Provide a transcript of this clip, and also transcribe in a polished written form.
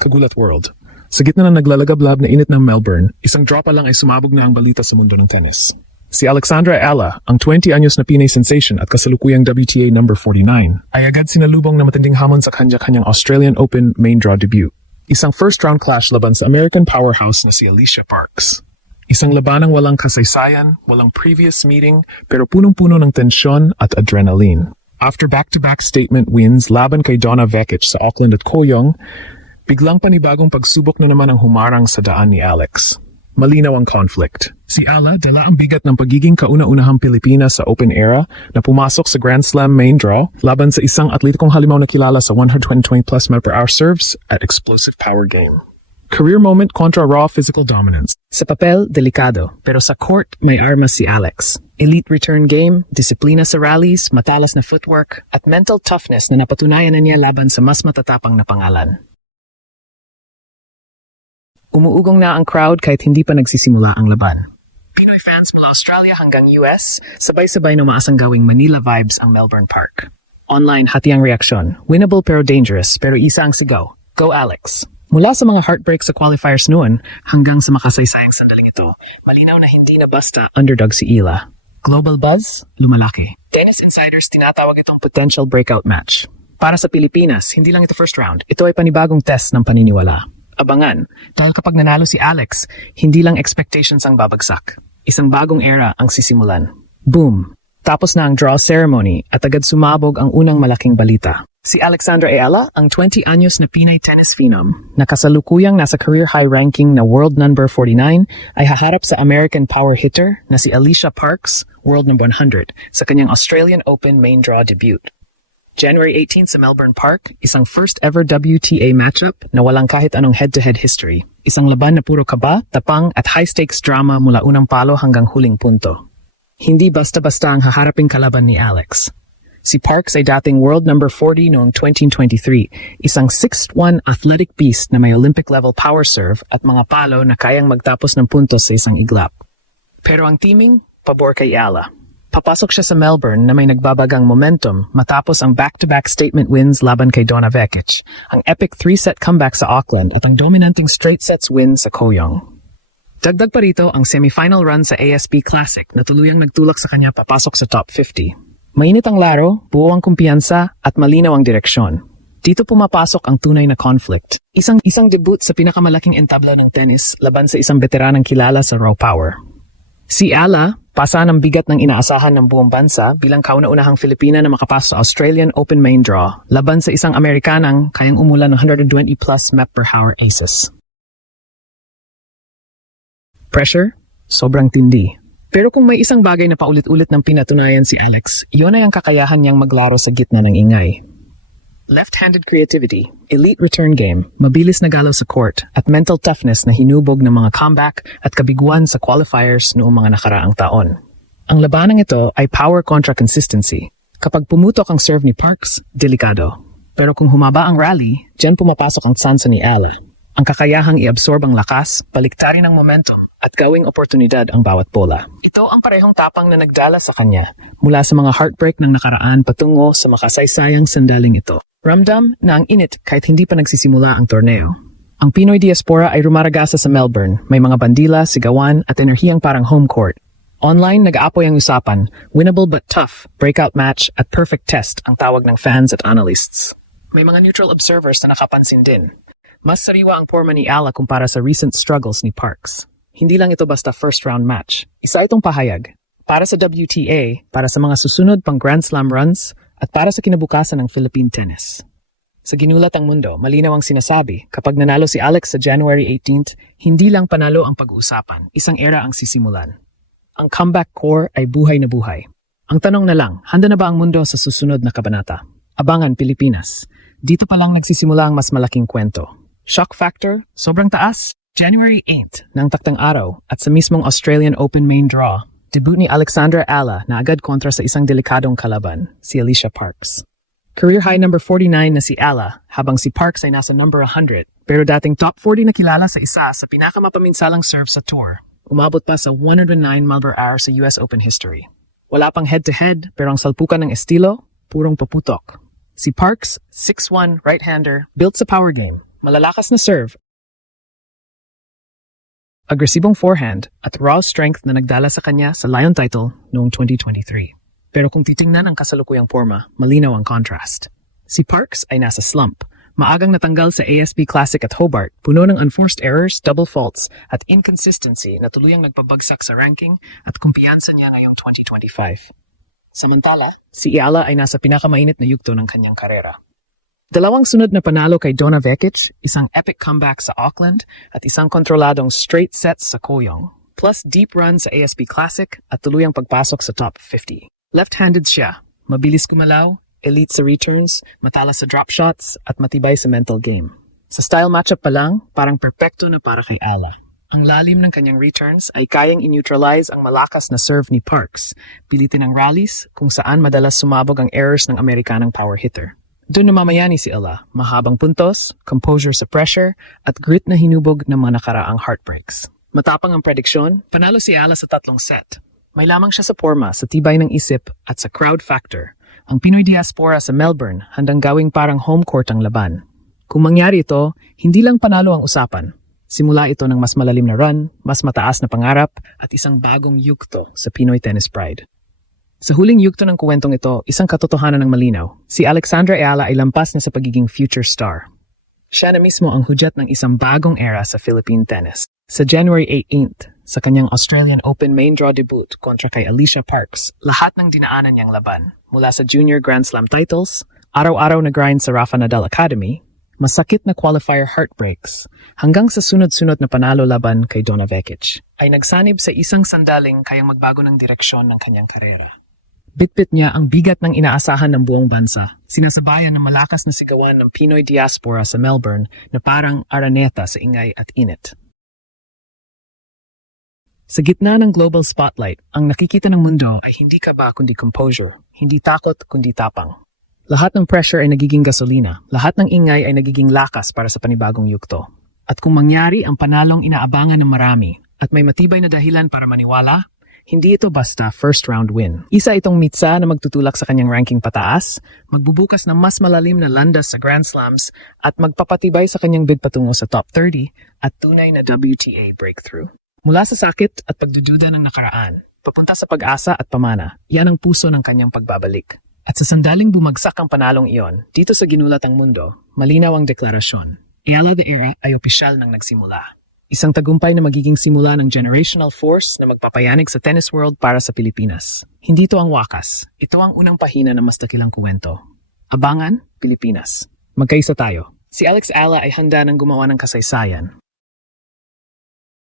Kagulat World. Sa gitna ng naglalagablab na init ng Melbourne, isang drop pa lang ay sumabog na ang balita sa mundo ng tennis. Si Alexandra Ella, ang 20 anyos na Pinay sensation at kasalukuyang WTA number 49, ay agad sinalubong na matinding hamon sa kanyang Australian Open main draw debut. Isang first-round clash laban sa American powerhouse na si Alicia Parks. Isang labanang walang kasaysayan, walang previous meeting, pero punong-puno ng tensyon at adrenaline. After back-to-back statement wins laban kay Donna Vekic sa Auckland at Kooyong, biglang panibagong pagsubok na naman ang humarang sa daan ni Alex. Malinaw ang conflict. Si Ala dala ang bigat ng pagiging kauna-unahang Pilipina sa Open era na pumasok sa Grand Slam main draw laban sa isang atletikong halimaw na kilala sa 120+ mph serves at explosive power game. Career moment kontra raw physical dominance. Sa papel, delikado, pero sa court, may armas si Alex. Elite return game, disiplina sa rallies, matalas na footwork, at mental toughness na napatunayan na niya laban sa mas matatapang na pangalan. Umuugong na ang crowd kahit hindi pa nagsisimula ang laban. Pinoy fans mula Australia hanggang US, sabay-sabay na umaasang gawing Manila vibes ang Melbourne Park. Online, hati ang reaksyon. Winnable pero dangerous, pero isa ang sigaw. Go Alex! Mula sa mga heartbreak sa qualifiers noon hanggang sa makasaysayang sandaling ito, malinaw na hindi na basta underdog si Ila. Global buzz, lumalaki. Tennis insiders tinatawag itong potential breakout match. Para sa Pilipinas, hindi lang ito first round, ito ay panibagong test ng paniniwala. Abangan, dahil kapag nanalo si Alex, hindi lang expectations ang babagsak. Isang bagong era ang sisimulan. Boom! Tapos na ang draw ceremony at agad sumabog ang unang malaking balita. Si Alexandra Ella, ang 20 anyos na Pinay tennis phenom, na kasalukuyang nasa career high ranking na world number 49, ay haharap sa American power hitter na si Alicia Parks, world number 100, sa kanyang Australian Open main draw debut. January 18 sa Melbourne Park, isang first ever WTA matchup na walang kahit anong head-to-head history. Isang laban na puro kaba, tapang at high-stakes drama mula unang palo hanggang huling punto. Hindi basta-basta ang haharaping kalaban ni Alex. Si Parks ay dating world number 40 noong 2023, isang 6'1" athletic beast na may Olympic-level power serve at mga palo na kayang magtapos ng puntos sa isang iglap. Pero ang teaming, pabor kay Ella. Papasok siya sa Melbourne na may nagbabagang momentum matapos ang back-to-back statement wins laban kay Donna Vekic, ang epic 3-set comeback sa Auckland at ang dominanting straight sets win sa Kooyong. Dagdag pa rito ang semifinal run sa ASP Classic na tuluyang nagtulak sa kanya papasok sa top 50. Mainit ang laro, buo ang kumpiyansa at malinaw ang direksyon. Dito pumapasok ang tunay na conflict. Isang debut sa pinakamalaking entabla ng tennis laban sa isang veteranang kilala sa raw power. Si Ala, pasa ng bigat ng inaasahan ng buong bansa bilang kauna-unahang Filipina na makapasok sa Australian Open main draw laban sa isang Amerikanang kayang umulan ng 120+ mph aces. Pressure? Sobrang tindi. Pero kung may isang bagay na paulit-ulit ng pinatunayan si Alex, iyon ay ang kakayahan niyang maglaro sa gitna ng ingay. Left-handed creativity, elite return game, mabilis na galaw sa court, at mental toughness na hinubog ng mga comeback at kabiguan sa qualifiers noong mga nakaraang taon. Ang labanang ito ay power kontra consistency. Kapag pumutok ang serve ni Parks, delikado. Pero kung humaba ang rally, diyan pumapasok ang tsansa ni Ella. Ang kakayahang i-absorb ang lakas, baliktarin ang momentum, at gawing oportunidad ang bawat bola. Ito ang parehong tapang na nagdala sa kanya mula sa mga heartbreak ng nakaraan patungo sa makasaysayang sandaling ito. Ramdam na ang init kahit hindi pa nagsisimula ang torneo. Ang Pinoy diaspora ay rumaragasa sa Melbourne, may mga bandila, sigawan at enerhiyang parang home court. Online, nag-aapoy ang usapan, winnable but tough, breakout match at perfect test ang tawag ng fans at analysts. May mga neutral observers na nakapansin din. Mas sariwa ang forma ni Ala kumpara sa recent struggles ni Parks. Hindi lang ito basta first-round match. Isa itong pahayag. Para sa WTA, para sa mga susunod pang Grand Slam runs, at para sa kinabukasan ng Philippine tennis. Sa ginulat ang mundo, malinaw ang sinasabi, kapag nanalo si Alex sa January 18th, hindi lang panalo ang pag-uusapan, isang era ang sisimulan. Ang comeback core ay buhay na buhay. Ang tanong na lang, handa na ba ang mundo sa susunod na kabanata? Abangan Pilipinas. Dito pa lang nagsisimula ang mas malaking kwento. Shock factor, sobrang taas. January 8 ng taktang araw at sa mismong Australian Open main draw, debut ni Alexandra Ella na agad kontra sa isang delikadong kalaban, si Alicia Parks. Career high number 49 na si Ella, habang si Parks ay nasa number 100, pero dating top 40 na kilala sa isa sa pinakamapaminsalang serve sa tour. Umabot pa sa 109 mph sa US Open history. Wala pang head-to-head, pero ang salpukan ng estilo, purong paputok. Si Parks, 6'1", right-hander, built sa power game. malalakas na serve, agresibong forehand at raw strength na nagdala sa kanya sa Lion title noong 2023. Pero kung titingnan ang kasalukuyang forma, malinaw ang contrast. Si Parks ay nasa slump. Maagang natanggal sa ASB Classic at Hobart, puno ng unforced errors, double faults, at inconsistency na tuluyang nagpabagsak sa ranking at kumpiyansa niya ngayong 2025. Samantala, si Ayala ay nasa pinakamainit na yugto ng kanyang karera. Dalawang sunod na panalo kay Donna Vekic, isang epic comeback sa Auckland, at isang kontroladong straight sets sa Kooyong, plus deep run sa ASB Classic at tuluyang pagpasok sa top 50. Left-handed siya, mabilis kumalaw, elite sa returns, matalas sa drop shots, at matibay sa mental game. Sa style matchup pa lang, parang perpekto na para kay Ala. Ang lalim ng kanyang returns ay kayang in-neutralize ang malakas na serve ni Parks, pilitin ang rallies kung saan madalas sumabog ang errors ng Amerikanang power hitter. Doon namamayani si Ala, mahabang puntos, composure sa pressure, at grit na hinubog ng mga nakaraang heartbreaks. Matapang ang prediksyon, panalo si Ala sa 3 set. May lamang siya sa porma, sa tibay ng isip, at sa crowd factor. Ang Pinoy diaspora sa Melbourne handang gawing parang home court ang laban. Kung mangyari ito, hindi lang panalo ang usapan. Simula ito ng mas malalim na run, mas mataas na pangarap, at isang bagong yugto sa Pinoy tennis pride. Sa huling yugto ng kuwentong ito, isang katotohanan ng malinaw. Si Alexandra Ayala ay lampas na sa pagiging future star. Siya na mismo ang hudyat ng isang bagong era sa Philippine tennis. Sa January 18th, sa kanyang Australian Open main draw debut kontra kay Alicia Parks, lahat ng dinaanan niyang laban, mula sa junior Grand Slam titles, araw-araw na grind sa Rafa Nadal Academy, masakit na qualifier heartbreaks, hanggang sa sunod-sunod na panalo laban kay Donna Vekic, ay nagsanib sa isang sandaling kayang magbago ng direksyon ng kanyang karera. Bitbit niya ang bigat ng inaasahan ng buong bansa, sinasabayan ng malakas na sigawan ng Pinoy diaspora sa Melbourne na parang araneta sa ingay at init. Sa gitna ng global spotlight, ang nakikita ng mundo ay hindi kaba kundi composure, hindi takot kundi tapang. Lahat ng pressure ay nagiging gasolina, lahat ng ingay ay nagiging lakas para sa panibagong yugto. At kung mangyari ang panalong inaabangan ng marami at may matibay na dahilan para maniwala, hindi ito basta first round win. Isa itong mitsa na magtutulak sa kanyang ranking pataas, magbubukas ng mas malalim na landas sa Grand Slams at magpapatibay sa kanyang bid patungo sa top 30 at tunay na WTA breakthrough. Mula sa sakit at pagdududa ng nakaraan, papunta sa pag-asa at pamana, yan ang puso ng kanyang pagbabalik. At sa sandaling bumagsak ang panalong iyon, dito sa ginulatang mundo, malinaw ang deklarasyon. Ayala the Era ay opisyal nang nagsimula. Isang tagumpay na magiging simula ng generational force na magpapayanig sa tennis world para sa Pilipinas. Hindi ito ang wakas. Ito ang unang pahina ng mas dakilang kuwento. Abangan, Pilipinas. Magkaisa tayo. Si Alex Ayala ay handa ng gumawa ng kasaysayan.